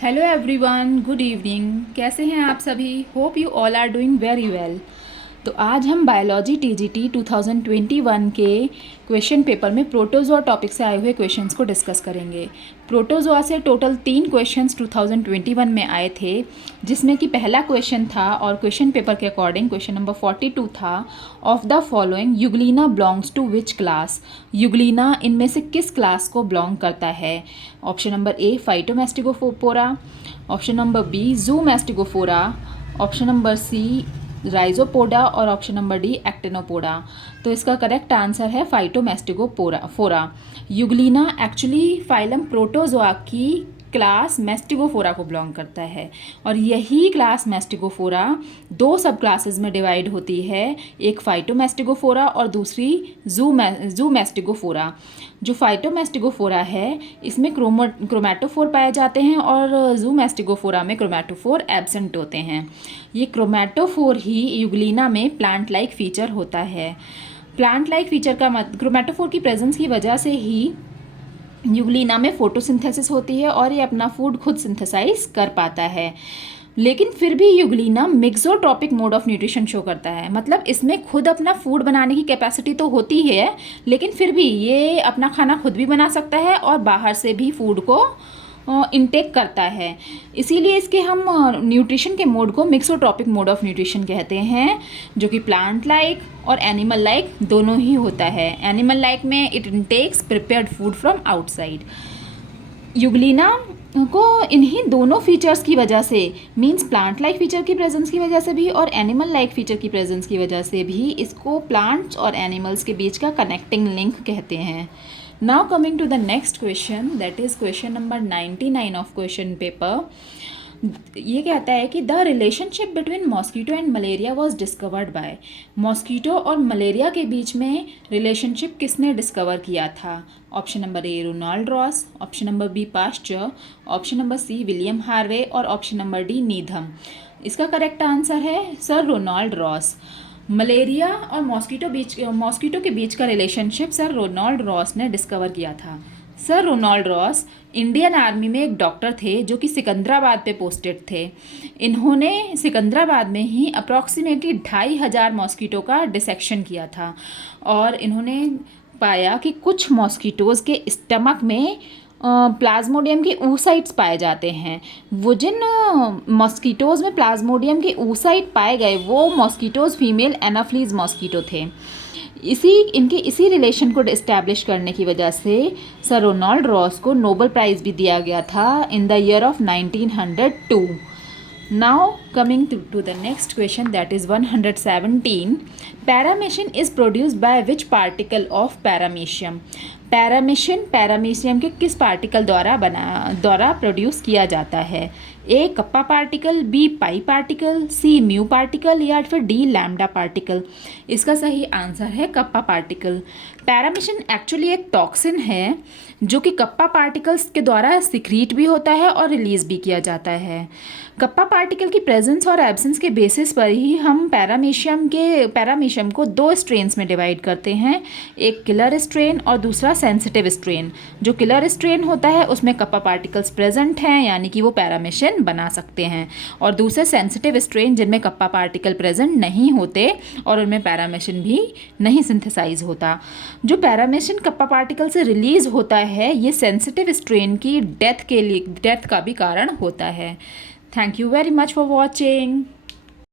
Hello everyone, good evening. कैसे हैं आप सभी? Hope you all are doing very well. तो आज हम बायोलॉजी टीजीटी 2021 के क्वेश्चन पेपर में प्रोटोजोआ टॉपिक से आए हुए क्वेश्चंस को डिस्कस करेंगे। प्रोटोजोआ से टोटल 3 क्वेश्चंस 2021 में आए थे, जिसमें कि पहला क्वेश्चन था और क्वेश्चन पेपर के अकॉर्डिंग क्वेश्चन नंबर 42 था। Of the following euglena belongs to which class? Euglena इनमें से किस क्लास को बिलोंग करता है? Option number A phytomastigophora, option number B zoomastigophora, option number C rhizopoda और ऑप्शन नंबर डी एक्टिनोपोडा। तो इसका करेक्ट आंसर है phytomastigophora. Euglena actually phylum protozoa की क्लास मैस्टिकोफोरा को बिलोंग करता है, और यही क्लास मैस्टिकोफोरा 2 सब क्लासेस में डिवाइड होती है, एक फाइटोमैस्टिकोफोरा और दूसरी जूमैस्टिकोफोरा। जो फाइटोमैस्टिकोफोरा है इसमें क्रोमैटोफोर पाए जाते हैं और जूमैस्टिकोफोरा में क्रोमैटोफोर एब्सेंट होते हैं। ये क्रोमैटोफोर ही यूग्लिना में प्लांट लाइक फीचर होता है। प्लांट लाइक फीचर का क्रोमैटोफोर की प्रेजेंस की वजह से ही यूग्लिना में फोटोसिंथेसिस होती है और ये अपना फूड खुद सिंथेसाइज कर पाता है। लेकिन फिर भी Euglena mixotrophic mode of nutrition show करता है, मतलब इसमें खुद अपना फूड बनाने की कैपेसिटी तो होती है, लेकिन फिर भी ये अपना खाना खुद भी बना सकता है और बाहर से भी फूड को इनटेक करता है। इसीलिए इसके हम न्यूट्रिशन के मोड को मिक्सोट्रॉपिक मोड ऑफ न्यूट्रिशन कहते हैं, जो कि प्लांट लाइक और एनिमल लाइक दोनों ही होता है। एनिमल लाइक में it intakes prepared food from outside. Euglena को इन्हीं दोनों फीचर्स की वजह से, मींस प्लांट लाइक फीचर की प्रेजेंस की वजह से भी और एनिमल लाइक फीचर की प्रेजेंस की वजह से भी, इसको प्लांट्स और एनिमल्स के बीच का कनेक्टिंग लिंक कहते हैं। Now coming to the next question, that is question number 99 of question paper. ये कहता है कि the relationship between mosquito and malaria was discovered by. Mosquito और मलेरिया के बीच में रिलेशनशिप किसने डिस्कवर किया था? Option number A Ronald Ross, option number B Pasteur, option number C William Harvey और ऑप्शन नंबर डी नीधम। इसका correct answer है सर रोनाल्ड रॉस। मलेरिया और मॉस्कीटो के बीच का रिलेशनशिप सर रोनाल्ड रॉस ने डिस्कवर किया था। Sir Ronald Ross Indian army में एक डॉक्टर थे जो कि सिकंदराबाद पे पोस्टेड थे। इन्होंने सिकंदराबाद में ही अप्रॉक्सीमेटली 2500 मॉस्कीटो का डिसेक्शन किया था, और इन्होंने पाया कि कुछ मॉस्कीटोज़ के स्टमक में प्लाज्मोडियम के oocytes पाए जाते हैं। वो जिन मॉस्कीटोज़ में प्लाज्मोडियम के oocyte पाए गए वो मॉस्कीटोज़ फीमेल एनाफ्लीज मॉस्कीटो थे। इसी रिलेशन को इस्टेब्लिश करने की वजह से सर रोनाल्ड रॉस को नोबेल प्राइज़ भी दिया गया था in the year of 1902। Now coming to the next question, that is 117। Paramecium is produced by which particle of paramecium? Paramecium के किस पार्टिकल द्वारा प्रोड्यूस किया जाता है? A kappa particle, B pi particle, C mu particle या फिर D lambda particle. इसका सही आंसर है कप्पा पार्टिकल। पैरामीशियम एक्चुअली एक टॉक्सिन है जो कि कप्पा पार्टिकल्स के द्वारा सिक्रीट भी होता है और रिलीज भी किया जाता है। कप्पा पार्टिकल की प्रेजेंस और एब्सेंस के बेसिस पर ही हम पैरामीशियम को 2 स्ट्रेन्स में डिवाइड करते हैं, एक किलर स्ट्रेन और दूसरा सेंसिटिव स्ट्रेन। जो किलर स्ट्रेन होता है उसमें कप्पा पार्टिकल्स प्रेजेंट हैं, यानी कि वो पैरामीशियम बना सकते हैं, और दूसरे सेंसिटिव स्ट्रेन जिनमें कप्पा पार्टिकल प्रेजेंट नहीं होते और उनमें पैरामीशियम भी नहीं सिंथेसाइज होता। जो पैरामीशियम कप्पा पार्टिकल से रिलीज होता है ये सेंसिटिव स्ट्रेन की डेथ का भी कारण होता है। Thank you very much for watching.